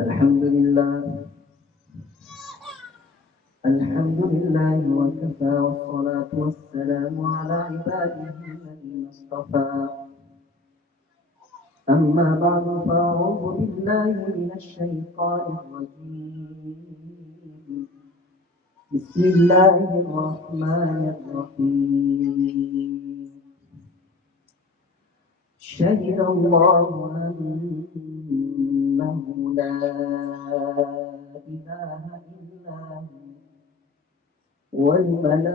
الحمد لله الحمد لله وكفى والصلاة والسلام على عباده الذين اصطفى أما بعد فأعوذ بالله من الشيطان الرجيم بسم الله الرحمن الرحيم شهد الله أنه لا إله إلا هو والملائكة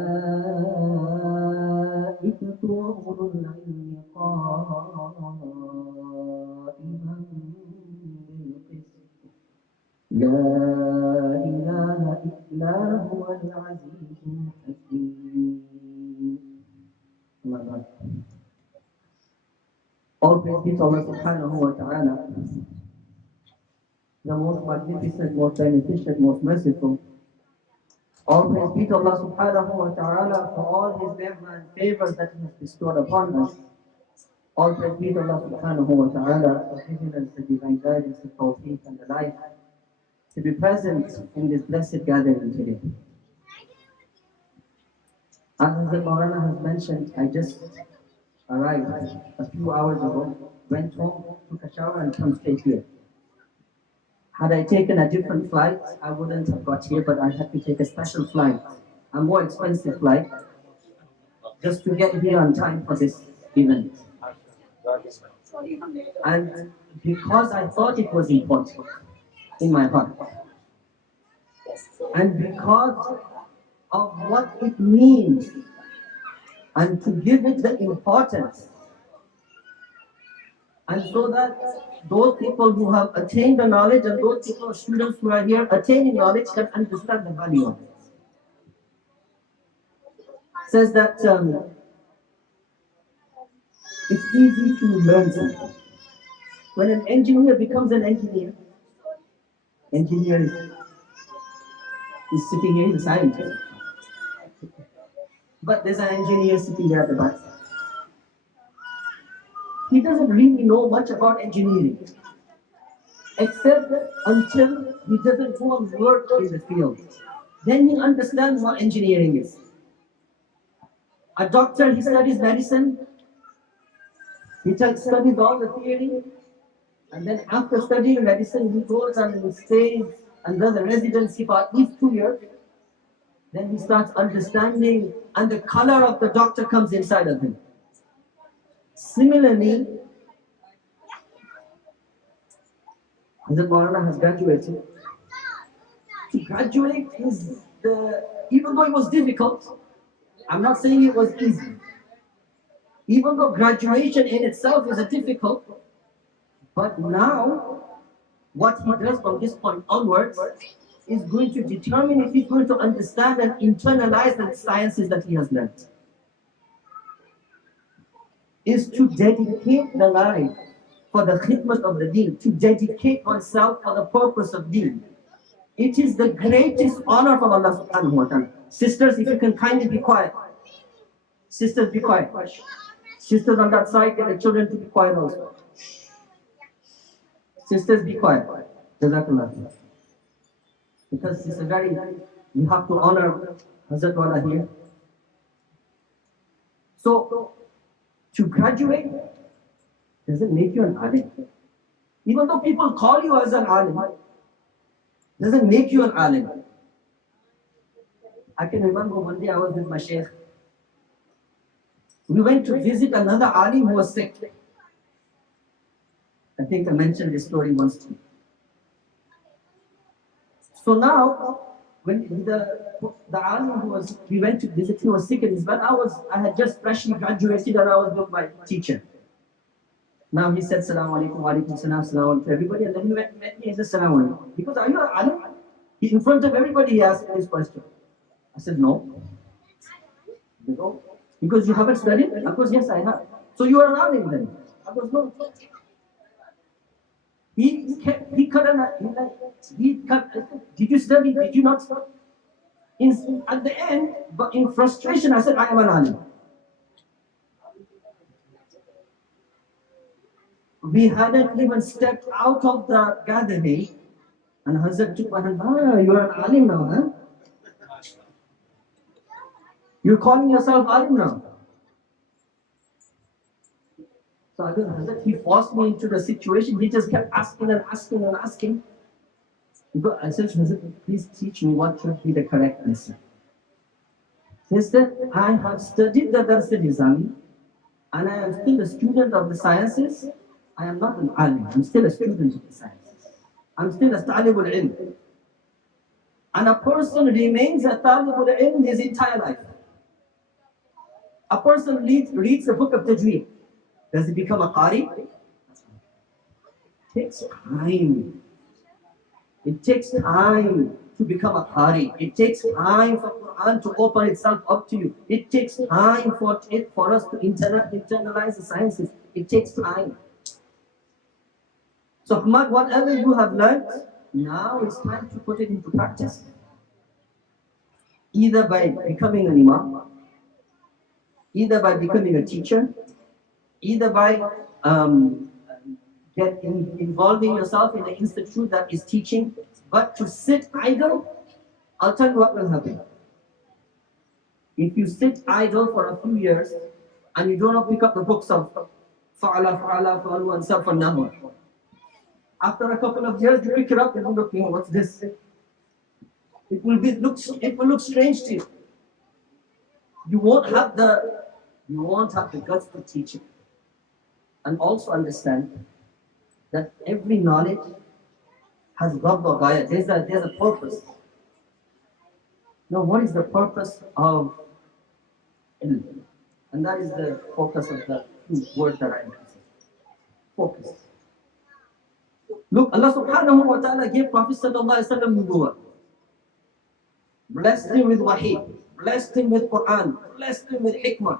وأولو العلم قائما بالقسط لا إله إلا هو العزيز الحكيم. All praise be to Allah subhanahu wa ta'ala, the most magnificent, most beneficent, most merciful. All praise be to Allah subhanahu wa ta'ala for all His ni'mah and favors that He has bestowed upon us. All praise be to Allah subhanahu wa ta'ala for giving us the divine guidance, the tawfiq and the life to be present in this blessed gathering today. As Maulana has mentioned, I just arrived a few hours ago, went home, took a shower and come straight here. Had I taken a different flight, I wouldn't have got here, but I had to take a special flight, a more expensive flight, just to get here on time for this event. And because I thought it was important in my heart, and because of what it means, and to give it the importance, and so that those people who have attained the knowledge and those people, students who are here attaining knowledge, can understand the value of it. Says that it's easy to learn something. When an engineer becomes an engineer, engineer is sitting here, he's a scientist. But there's an engineer sitting there at the back. He doesn't really know much about engineering, except until he doesn't go and work in the field. Then he understands what engineering is. A doctor, he studies medicine, he studies all the theory, and then after studying medicine, he goes and stays and does a residency for at least 2 years. Then he starts understanding, and the color of the doctor comes inside of him. Similarly, Hazrat Maulana has graduated. To graduate is even though it was difficult, I'm not saying it was easy. Even though graduation in itself is a difficult, but now what he does from this point onwards is going to determine if he's going to understand and internalize the sciences that he has learned. Is to dedicate the life for the khidmat of the deen, to dedicate oneself for the purpose of deen. It is the greatest honor from Allah subhanahu wa ta'ala. Sisters, if you can kindly be quiet. Sisters, be quiet. Sisters on that side, get the children to be quiet also. Sisters, be quiet. Jazakallah. Because it's a very, you have to honor Hazrat Wala here. So, to graduate doesn't make you an alim. Even though people call you as an alim, doesn't make you an alim. I can remember one day I was with my sheikh. We went to visit another alim who was sick. I think I mentioned this story once too. So now, when the alim we went to visit, he was sick in his bed. I had just freshly graduated and I was with my teacher. Now he said, Salaam alaikum, wa alaikum salam, salam to everybody, and then he met me and said, Salaam alaikum. Because are you an alim? In front of everybody he asked this question. I said, no. He goes, oh, because you haven't studied? Of course, yes, I have. So you are an alim then? I goes, no. He cut. Did you study? Did you not study? At the end, but in frustration, I said, I am an alim. We hadn't even stepped out of the gathering And Hazrat took my hand, you are an alim now, huh? You're calling yourself alim now. So I Hazrat, he forced me into the situation. He just kept asking and asking and asking. Because I said, Hazrat, please teach me what should be the correct answer. Sister, I have studied the Dars al-Nizami and I am still a student of the sciences. I am not an alim, I'm still a student of the sciences. I'm still a talibul ilm. And a person remains a talibul ilm his entire life. A person reads the book of Tajweed. Does he become a qari? It takes time. It takes time to become a qari. It takes time for Quran to open itself up to you. It takes time for us to internalize the sciences. It takes time. So Hammad, whatever you have learned, now it's time to put it into practice. Either by becoming an imam, either by becoming a teacher, either by involving yourself in an institute that is teaching, but to sit idle, I'll tell you what will happen. If you sit idle for a few years and you do not pick up the books of fa'ala, fa'alu, and sarf and nahwa, after a couple of years you pick it up and you look, what's this? It will look strange to you. You won't have the guts to teach it. And also understand that every knowledge has Bhaiyat. There's a purpose. Now, what is the purpose of ilm? And that is the focus of the word that I use. Focus. Look, Allah subhanahu wa ta'ala gave Prophet sallallahu alaihi wasallam nubuwwah. Blessed him with wahi, blessed him with Quran, blessed him with hikmah,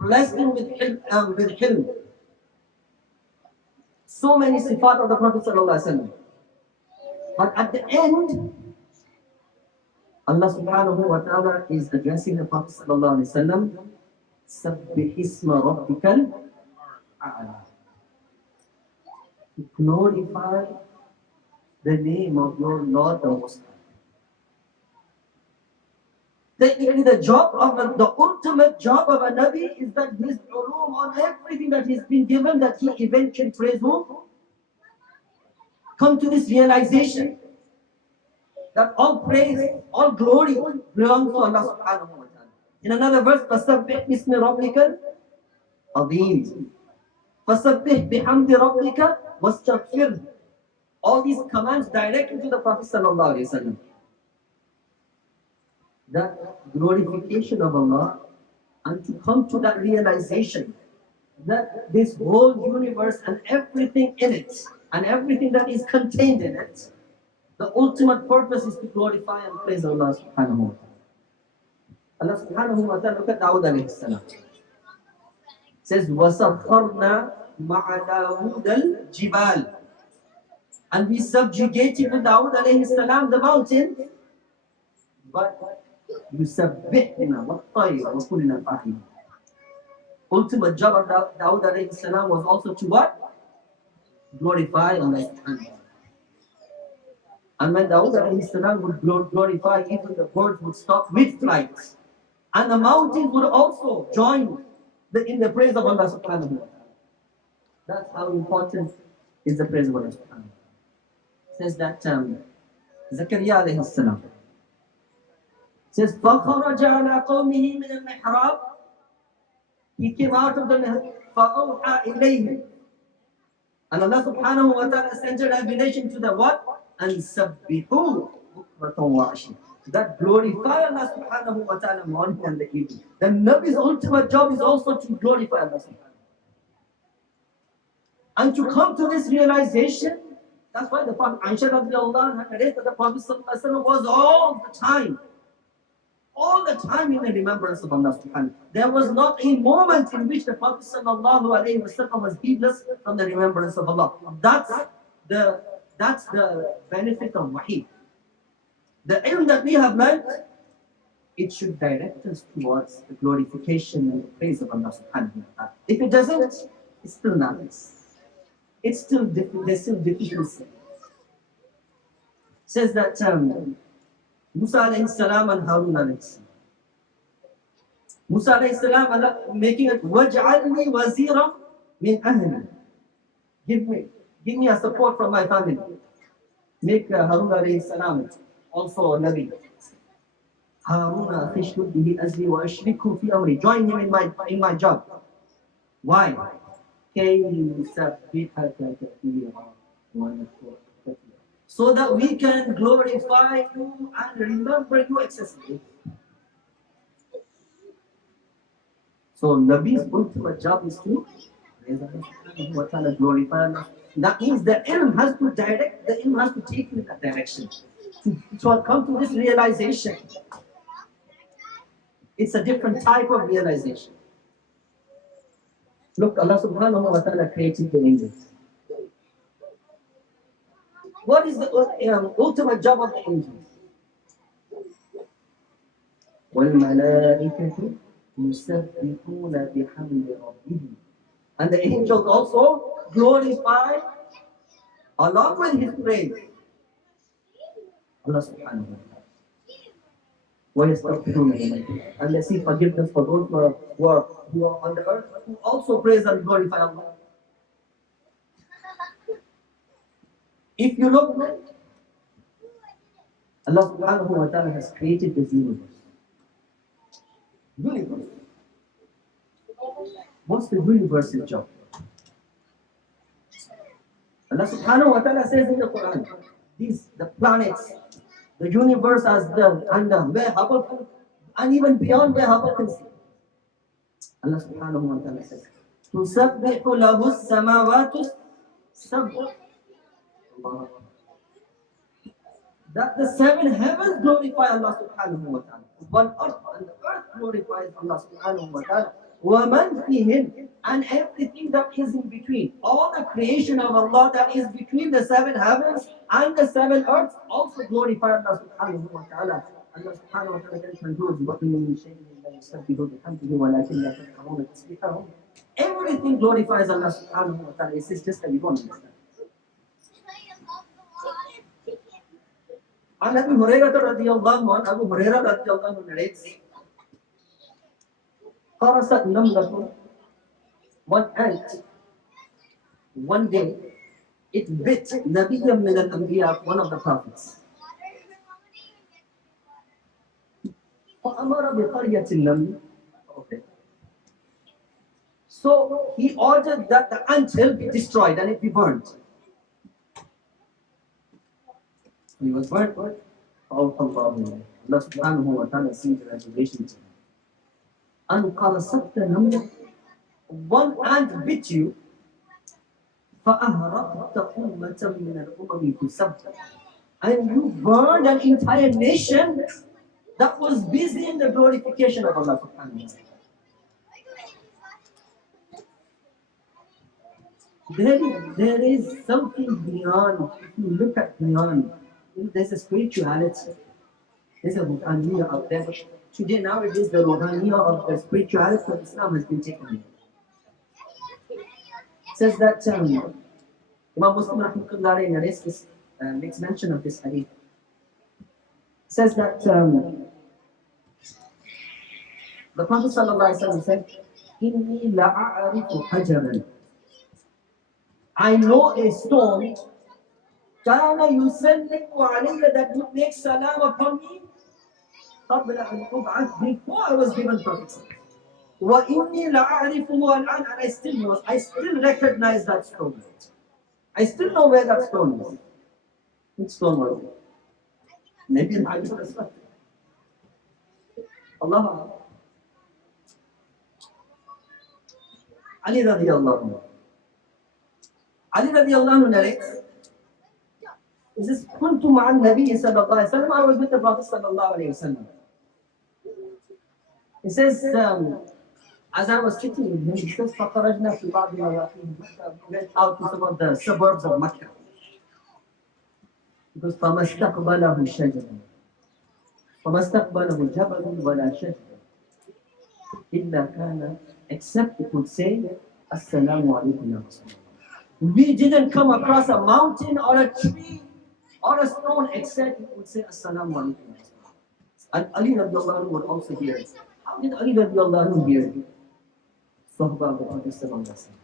blessed him with hilm. So many sifat of the Prophet sallallahu alaihi wasallam. But at the end, Allah subhanahu wa ta'ala is addressing the Prophet sallallahu alaihi wasallam, Sabbih isma rabbikal a'la. To glorify the name of your Lord the Most High. Technically, the ultimate job of a Nabi is that his ulum on everything that he's been given, that he eventually prays who? Come to this realization that all praise, all glory belongs to Allah subhanahu wa ta'ala. In another verse, فَسَبِّحْ بِسْمِ رَبِّكَ الْعَظِيمِ فَسَبِّحْ بِحَمْدِ رَبِّكَ وَاسْتَغْفِرْهُ. All these commands directly to the Prophet sallallahu alaihi wasallam. That glorification of Allah, and to come to that realization that this whole universe and everything in it and everything that is contained in it, the ultimate purpose is to glorify and praise Allah subhanahu wa ta'ala. Allah subhanahu wa ta'ala, look at Dawud alayhi salam. It says, وَسَخَّرْنَا مَعَ دَاوُودَ الْجِبَالِ. And we subjugated with Dawud alayhi salam the mountain, but يُسَبِّحْنَا وَالطَّيْرَ وَكُلِّنَا فَاعِلٍ. Ultimate job of Dawud alayhi salam was also to what? Glorify Allah subhanahu wa ta'ala. And when Dawud alayhi salam would glorify, even the birds would stop mid-flight. And the mountains would also join in the praise of Allah subhanahu wa ta'ala. That's how important is the praise of Allah subhanahu wa ta'ala. It says that Zakaria alayhi salam says, فَخَرَجَ عَلَىٰ قَوْمِهِ مِنَ الْمِحْرَابِ. He came out of the mihrab, فَأَوْحَى إِلَيْهِ. And Allah subhanahu wa ta'ala sent a revelation to the what? And سَبِّحُوا بُكْرَةً وَعَشِيًّا. That glorify Allah subhanahu wa ta'ala morning and the evening. The Nabi's ultimate job is also to glorify Allah subhanahu wa ta'ala. And to come to this realization, that's why the Prophet Aisha radiallahu anha narrates that the Prophet sallallahu alaihi wasallam was all the time in the remembrance of Allah subhanahu wa ta'ala. There was not a moment in which the Prophet sallallahu alaihi wasallam was heedless from the remembrance of Allah. That's the benefit of wahi. The ilm that we have learned, it should direct us towards the glorification and the praise of Allah subhanahu wa ta'ala. If it doesn't, it's still not. There's still deficiency. says that Musa alayhi salam and Harun alayhi salam. Musa alayhi salam, Allah making it, وَاجْعَلْنِي وَزِيرًا مِنْ أَهْلِي. Give me a support from my family. Make Harun alayhi salam also a Nabi. Harun أَخِشْتُ بِهِ أَزْرِي وَأَشْرِكْهُ فِي أَمْرِي. Join him in my job. Why? كَيْ نُسَبِّحَكَ كَثِيرًا وَنَذْكُرَكَ كَثِيرًا. So that we can glorify you and remember you excessively. So Nabi's ultimate job is to praise Allah subhanahu wa ta'ala, glorify Allah. That means the ilm has to direct, the ilm has to take you in that direction. To come to this realization. It's a different type of realization. Look, Allah subhanahu wa ta'ala created the angels. What is the ultimate job of the angels? وَالْمَلَائِكَةُ يُسَبِّحُونَ بِحَمْدِ رَبِّهِمْ. And the angels also glorify along with His praise Allah subhanahu wa ta'ala. وَيَسْتَغْفِرُونَ لِمَن. And they seek forgiveness for those who are on the earth, who also praise and glorify Allah. If you look, Allah subhanahu wa ta'ala has created this universe. What's the universe's job? Allah subhanahu wa ta'ala says in the Quran, the planets, the universe as where Hubble, and even beyond where Hubble can see. Allah subhanahu wa ta'ala says, تُسَبِّحُ لَهُ السَّمَاوَاتُ السَّبْعُ. That the seven heavens glorify Allah subhanahu wa ta'ala. One earth, and the earth glorifies Allah subhanahu wa ta'ala. وَمَنْ فِيهِنْ. And everything that is in between. All the creation of Allah that is between the seven heavens and the seven earths also glorify Allah subhanahu wa ta'ala. Allah subhanahu wa ta'ala then concludes, وَإِنْ شَيْءٍ لَا يُسَبِّحُ بِحَمْدِهِ وَلَكِنْ لَا تَفْقَهُونَ تَسْبِيحَهُمْ. Everything glorifies Allah subhanahu wa ta'ala. It's just that we don't understand. And Abu Hurairah radiallahu anhu, Abu Hurairah radiallahu anhu narrates, قَرَصَتْ نَمْلَةٌ. One ant, one day, it bit Nabiyyam min al-Anbiya, one of the prophets. فَأَمَرَ بِقَرْيَةِ النَّمْلِ. Okay. So he ordered that the ant hill be destroyed and it be burnt. He was burnt. Allah subhanahu wa ta'ala sent a revelation to him. And قَرَصَتْ نَمْلَةٌ. One ant bit you, فَأَهْرَقْتَ أُمَّةً مِنَ الْأُمَمِ تُسَبِّحُ. And you burned an entire nation that was busy in the glorification of Allah subhanahu wa ta'ala. There is something beyond. If you look at beyond, there's a spirituality. There's a ruhaniyah out there. Today, nowadays, the ruhaniyah of the spirituality of Islam has been taken away. It says that Imam Muslim rahmatullahi alayhi makes mention of this hadith. It says that the Prophet sallallahu alaihi wasallam said, "Inni la'arifu hajaran." I know a stone. Kana yusallimu alayya, that would make salam upon me. Qabla an ub'ath, before I was given prophecy. وَإِنِّي لَأَعْرِفُهُ الْآنَ. And I still recognize that stone. I still know where that stone is. Which stone was it? Maybe in Hajar al-Aswad. Allah. Ali radiyallahu anhu. Ali radiyallahu anhu narrates, is this kuntu ma'an Nabi sallallahu alayhi wa sallam. I was with the Prophet sallallahu alayhi wa sallam. He says, as I was sitting with him, he says, فَخَرَجْنَا فِي بَعْضِ مَوَاقِيهِ. Went out to some of the suburbs of Mecca. Because فَمَا اسْتَقْبَلَهُ شَجَرٌ فَمَا اسْتَقْبَلَهُ جَبَلٌ وَلَا شَجَرٌ إِلَّا كَانَ, except it would say, السَّلَامُ عَلَيْكُمْ يَا رَسُولَ اللَّهِ. We didn't come across a mountain or a tree or a stone, except he would say, Assalamu alaikum. And Ali radiallahu anhu would also hear it. How did Ali radiallahu anhu hear it? Sahaba of the Prophet sallallahu alaihi wasallam.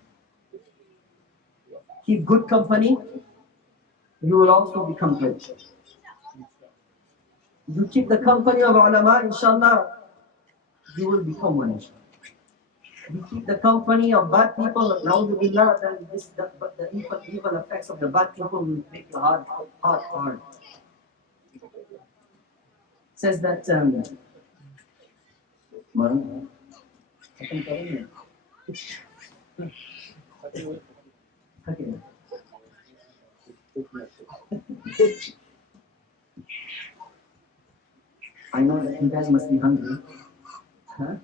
Keep good company, you will also become good. You keep the company of ulama, inshallah, you will become one. You keep the company of bad people, na'udhu then the evil effects of the bad people will make your heart hard. Says that I know that you guys must be hungry. Huh?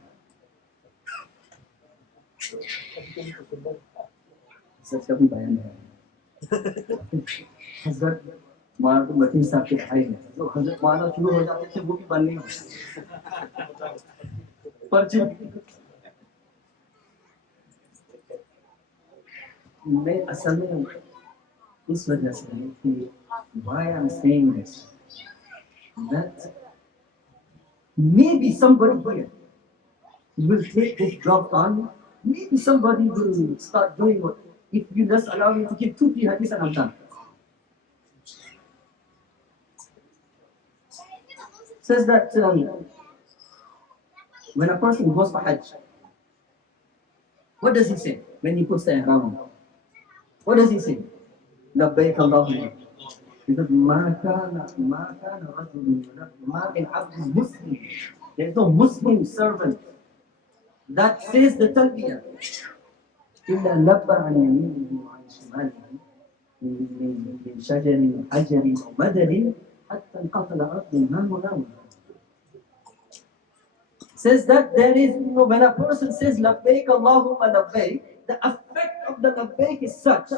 सबका भी बयान है हजरत मौलाना तो मतीन साहब के भाई हैं तो हजरत मौलाना शुरू हो जाते थे वो भी बन नहीं पर्ची मैं असल में इस वजह से है कि why I'm saying this that maybe somebody here will take this job on. Maybe somebody will start doing what. If you just allow me to give 2-3 hadiths and I'm done. Says that when a person goes for Hajj, what does he say when he puts the ihram? What does he say? Labbaik Allahumma. Because ma kana rajulun ma min abdin Muslim. There is no Muslim servant that says the talbiyah. إلا لبى عن يمينه وعن شماله من شجر حجر ومدر حتى انقطع الأرض ما هنا. Says that there is when a person says labbaik Allahumma labbaik, the effect of the labbaik is such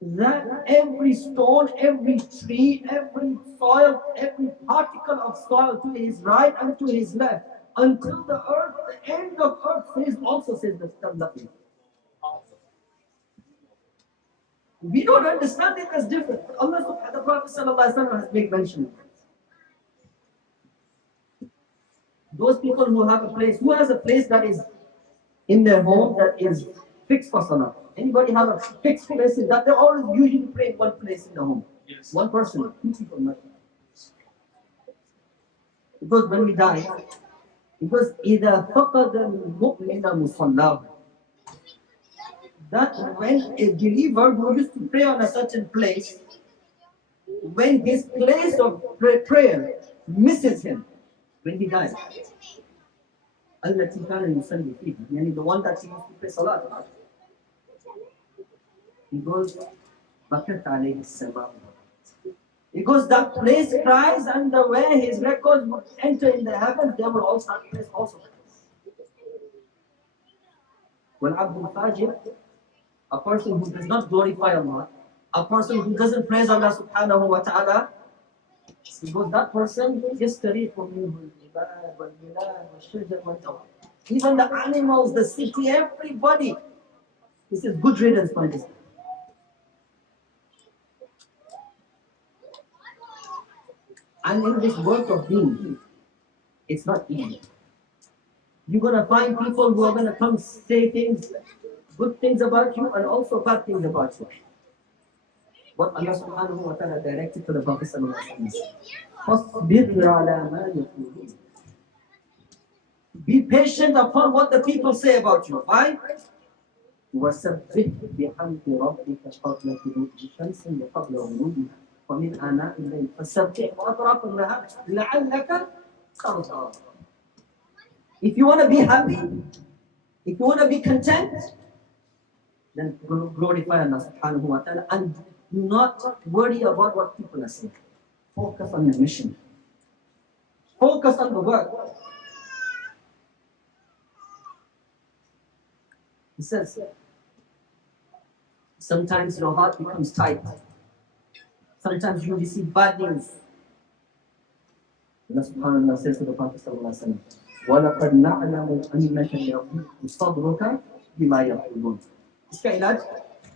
that every stone, every tree, every soil, every particle of soil to his right and to his left, until the earth, the end of earth also says the labbaik. We don't understand it as different. Allah subhanahu the Prophet sallallahu alaihi wasallam has made mention. Those people who have a place, who has a place that is in their home that is fixed for salah? Anybody have a fixed place that they always usually pray in one place in the home? Yes. One person, 2 people not. Because when we die, because إِذَا فَقَدَ الْمُؤْمِنَ مُصَلَّاهُ, that when a believer who used to pray on a certain place, when his place of prayer misses him, when he dies, التي كان يصلي فيها, يعني the one that he used to pray salat about, he goes بكت عليه السماء. Because that place cries, and the way his records would enter in the heavens, they will all start place also. When Abdul Fajr, a person who does not glorify Allah, a person who doesn't praise Allah subhanahu wa ta'ala, because that person yesterday from you, even the animals, the city, everybody, this is good riddance for this. And in this work of being, it's not easy. You're going to find people who are going to come say things, good things about you and also bad things about you. What Allah subhanahu wa ta'ala directed to the Prophet sallallahu alaihi wasallam. Be patient upon what the people say about you. Why? وَسَبِّحْ بِحَمْدِ رَبِّكَ قَبْلَ طُلُوعِ الشَّمْسِ وَقَبْلَ غُرُوبِهَا وَمِنْ آنَاءِ اللَّيْلِ فَسَبِّحْ وَأَطْرَافَ النَّهَارِ لَعَلَّكَ تَرْضَىٰ. If you want to be happy, if you want to be content, then glorify Allah subhanahu wa ta'ala and do not worry about what people are saying. Focus on the mission. Focus on the work. He says, sometimes your heart becomes tight. Sometimes you receive bad news. Allah subhanahu wa ta'ala says to the Prophet sallallahu alaihi wasallam, وَلَقَدْ نَعْلَمُ أَنَّكَ يَضِيقُ صَدْرُكَ بِمَا يَقُولُونَ. इसका इलाज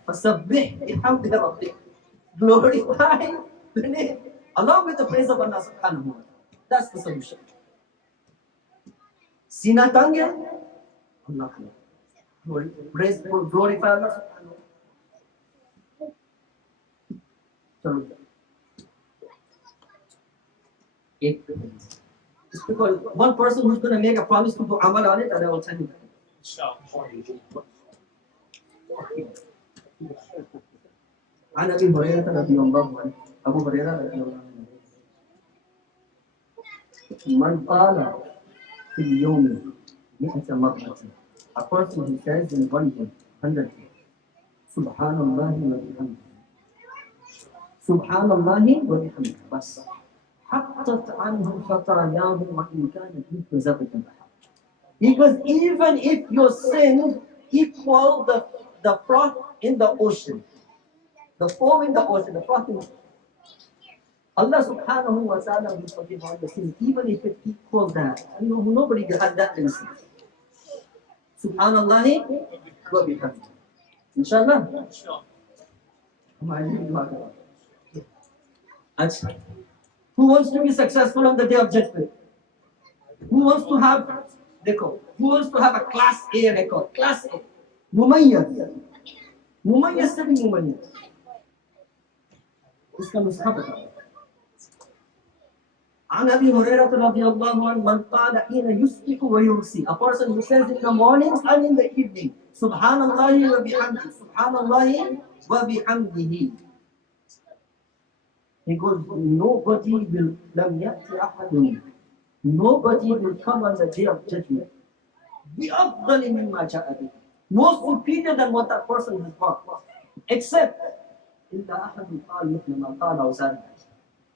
फसब्बिह बिहम्दि रब्बिक, glorify Along with the praise of Allah subhanahu wa ta'ala. That's the solution. Sina tang hai, Allah ko praise, glorify Allah subhanahu wa ta'ala. Chalo. It's because one person who's going to make a promise to do amal on it, and I will tell you that. عن ابي هريره رضي الله عنه ابو هريره رضي الله عنه من قال في اليوم 100 مرة, a person who says in one day 100 سبحان الله وبحمده سبحان الله وبحمده بس حطت عنه خطاياه وإن كانت مثل زبد البحر. Because even if your sin equal the froth in the ocean, the foam in the ocean, the froth in the ocean, Allah subhanahu wa ta'ala will forgive all the sins, even if it equals that. You know, nobody has that in sin. Subhanallah wa bihamdihi. Inshallah. Who wants to be successful on the day of judgment? Who wants to have record? Who wants to have a class A record? Class A. Mumayyaz. Mumayyaz se bhi mumayyaz. Iska nusha bata. عن ابي هريره رضي الله عنه من قال حين يصبح ويمسي, a person who says in the mornings and in the evening subhanallah wa bihamdihi subhanallah wa bihamdihi, he goes, nobody will lam yati ahadun, nobody will come on the day of judgment biafdal mimma ja'a bihi, more superior than what that person has brought, except illa ahadun qala mithla ma qala aw zada,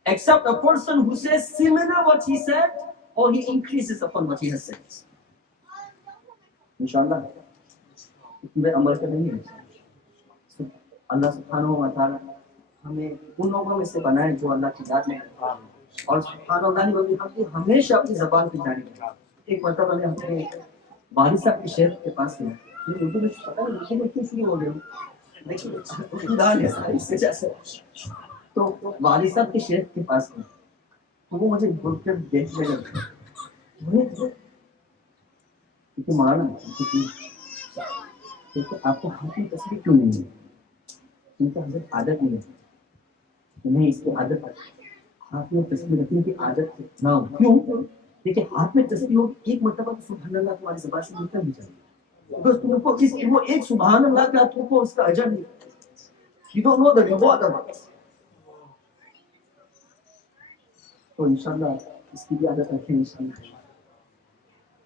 except a person who says similar what he said or he increases upon what he has said. Inshallah. Allah subhanahu wa ta'ala हमें उन लोगों में से बनाए जो अल्लाह की याद में और सुभानअल्लाह व बिहम्दिही हमेशा अपनी ज़बान पे जारी रखें. एक मरतबा मैं अपने वालिद साहब के शेख के पास गया, मुझे उर्दू में पता नहीं लिखने में क्यों शुरू हो गया, लेकिन खुदा ने सारी इससे जैसे तो वालिद साहब के शेख के पास गया, तो वो मुझे घूरकर देखने लगे, क्योंकि मौलाना क्योंकि आपको हाथ में तस्वीर क्यों नहीं है, इनका हजरत आदत नहीं है, नहीं इसकी आदत है हाथ में तस्वीर रखने की आदत है ना, क्यों? देखिए हाथ में तस्वीर हो एक मरतबा तो सुभान अल्लाह तुम्हारी ज़बान से निकल भी जाए, because तुमको इस वो एक सुभान अल्लाह का तुमको उसका अजर नहीं, you don't know the reward of it. तो इंशाल्लाह इसकी भी आदत रखें इंशाल्लाह.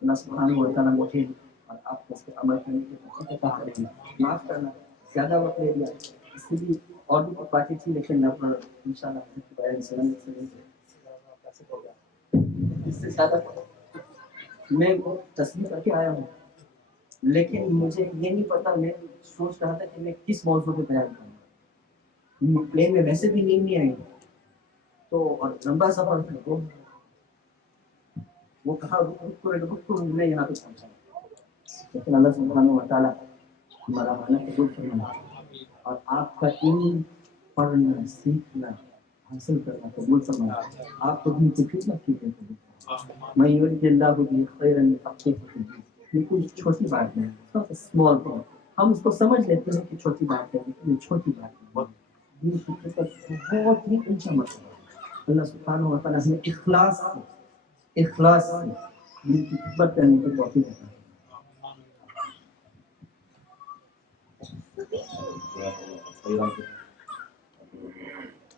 अल्लाह सुब्हानहू व तआला मुझे और आपको इसके अमल करने की तौफीक अता करें. माफ करना ज़्यादा वक्त ले लिया, इससे भी और भी कुछ बातें थी लेकिन ना पर इंशाल्लाह इससे ज़्यादा मैं तस्वीर करके आया हूँ, लेकिन मुझे ये नहीं पता, मैं सोच रहा था कि मैं किस मौजू पे बयान करूँ. प्लेन में वैसे भी नींद नहीं आई तो और लंबा सफर था, वो कहा रुक मैं यहाँ पे पहुँचा, लेकिन अल्लाह सुब्हानहू व तआला हमारा माना कबूल फरमाए और आपका इल्म पढ़ना सीखना हासिल करना कबूल फरमाए. आपको भी कुछ मत कीजिए कबूल. मैं युरिदिल्लाहु बिही खैरन युफ़क़िहुहु फ़िद्दीन, ये कोई छोटी बात नहीं, इट्स स्मॉल थिंग. हम उसको समझ लेते हैं कि छोटी बात है, लेकिन ये छोटी बात है, दीन की खिदमत बहुत ही ऊंचा मर्तबा. अल्लाह सुब्हानहू व तआला हमें इखलास से दीन की खिदमत करने की तौफीक अता करें.